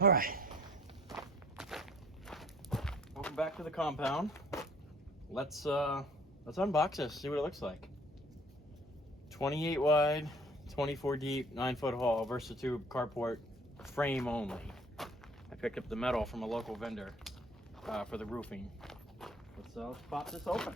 All right. Welcome back to the compound. Let's unbox this, see what it looks like. 28 wide, 24 deep, 9-foot haul, VersaTube carport, frame only. I picked up the metal from a local vendor for the roofing. Let's pop this open.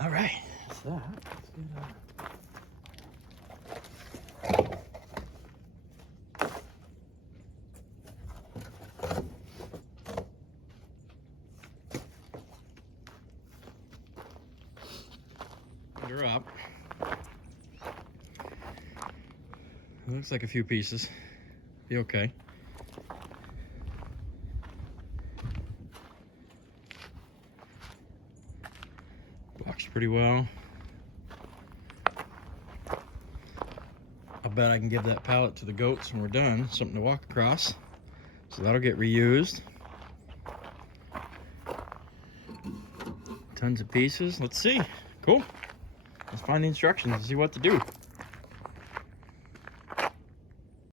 All right, that's that. Let's get her up. It looks like a few pieces. Be okay. Walks pretty well. I bet I can give that pallet to the goats when we're done. Something to walk across. So that'll get reused. Tons of pieces. Let's see. Cool. Let's find the instructions and see what to do.